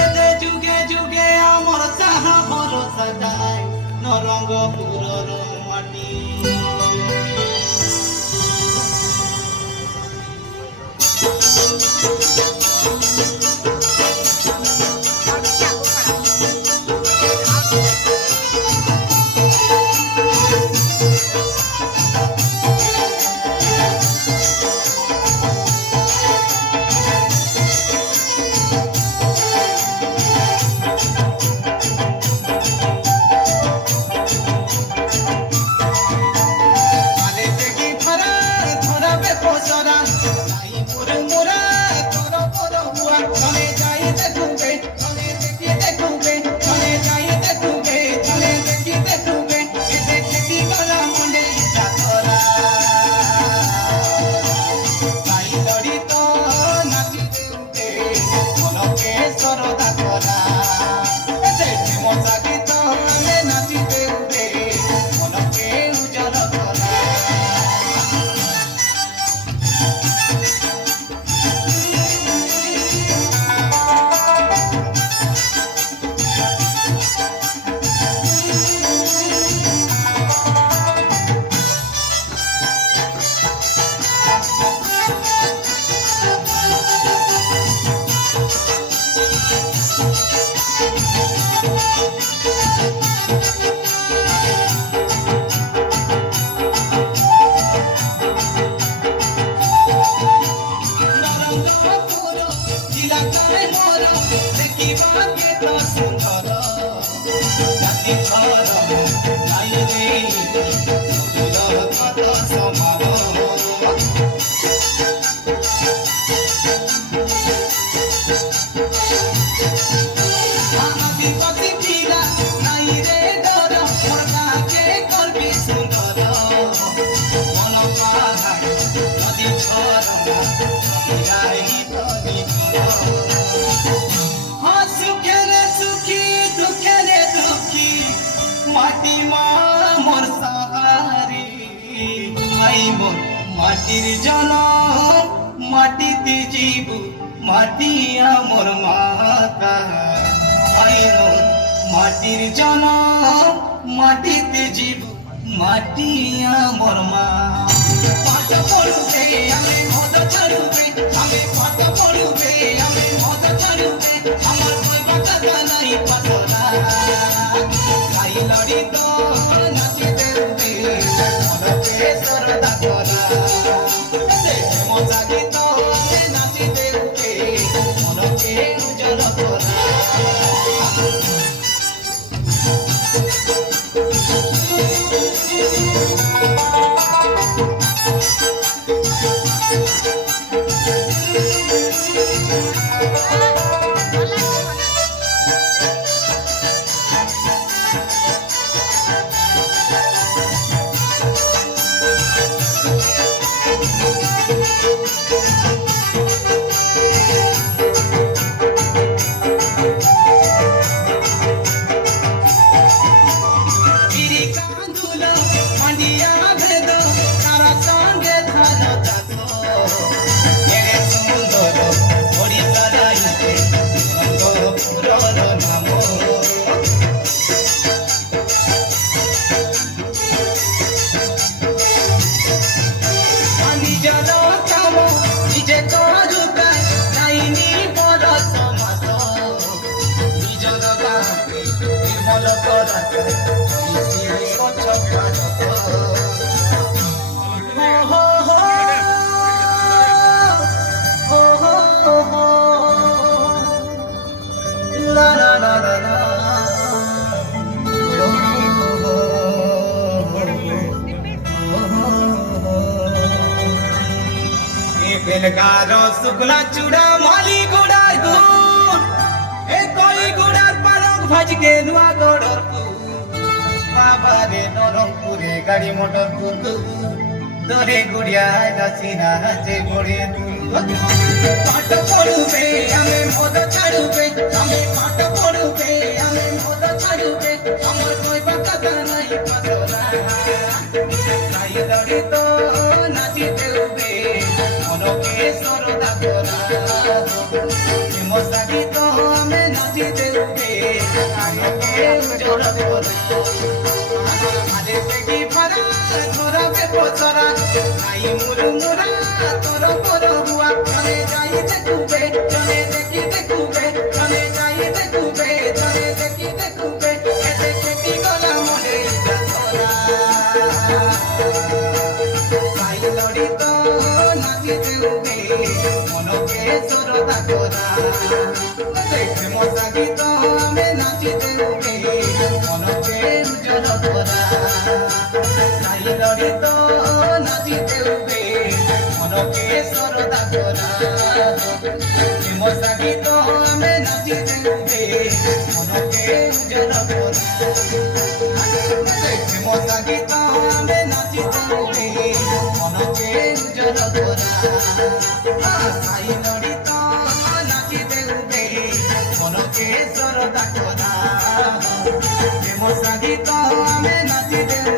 এতে যুগে যুগে আমার চাহা ভরসা যায় নরঙ্গপুরর মাটি। মাটির জনম মাটিতে জীব মাটি আমার মাতা। মাটির জনম মাটিতে জীব মাটি আমার মা। পাঠ পড়ুবে আমি মদ ছাড়ুবে, আমি পাঠ পড়ুবে আমি মদ ছাড়ুবে, আমার কই কথা নাই পাতলা গাই লড়ি তো নাচি দেবে মনকে সরদা করা মজা গীত নাচি দেবে মনকে উজ্জ্বল করা। বেলগার শুকলা চূড়া মালি গুড়ার গুড় এ কই গুড়ার পালক ভাজকে নুয়া গড়র বাবারে নরমপুরে গাড়ি মোটর কুতু তোরে গুড়িয়া দাসিনা যে গড়ে পাঠ পড়ুবে আমি মদ ছাড়ুবে, আমি পাঠ পড়ুবে আমি মদ ছাড়ুবে, আমার কই কথা নাই পাতলা গাই লড়ি তো নাচি দেবে মনকে সরদা করা। প্রেম সাগিত আমি নাচি দেউবে আলোকে উজ্জ্বল করে আরে পেটি ভরা ধরবে পছরা আই মুরমুরা তোর পর হুয়া চলে যাই দেখুবে চলে দেখি দেখুবে চলে যাই দেখুবে চলে দেখি দেখুবে এতে কেটি গলা মনে যাতরা সাই লড়ি তো নাচি দেউবে মনকে সরদা করা প্রেম সাগিত আমি নাচি দেউবে মনকে উজ্জ্বল করা সাই লড়ি তো নাচি দেউবে মনকে সরদা করা প্রেম সাগিত আমি নাচি দেউবে মনকে উজ্জ্বল করা প্রেম সাগিত আমি নাচি দেউবে মনকে উজ্জ্বল করা সাই লড়ি তো নাচি দেউবে মনকে সরদা করা প্রেম সাগিত আমি নাচি দেউবে